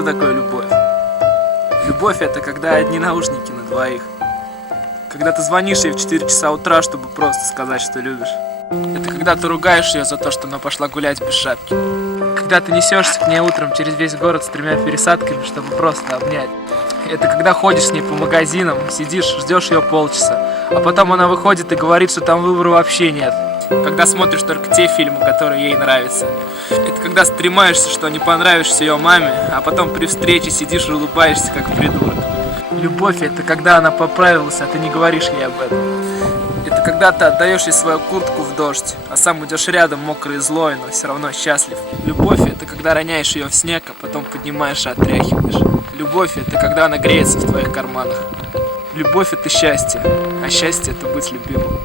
что такое любовь? Любовь — это когда одни наушники на двоих. Когда ты звонишь ей в 4 часа утра, чтобы просто сказать, что любишь. Это когда ты ругаешь ее за то, что она пошла гулять без шапки. Когда ты несешься к ней утром через весь город с 3 пересадками, чтобы просто обнять. Это когда ходишь с ней по магазинам, сидишь, ждешь ее полчаса, а потом она выходит и говорит, что там выбора вообще нет. Когда смотришь только те фильмы, которые ей нравятся. Это когда стремаешься, что не понравишься ее маме, а потом при встрече сидишь и улыбаешься, как придурок. Любовь — это когда она поправилась, а ты не говоришь ей об этом. Это когда ты отдаешь ей свою куртку в дождь, а сам идешь рядом, мокрый и злой, но все равно счастлив. Любовь — это когда роняешь ее в снег, а потом поднимаешь и отряхиваешь. Любовь — это когда она греется в твоих карманах. Любовь — это счастье, а счастье — это быть любимым.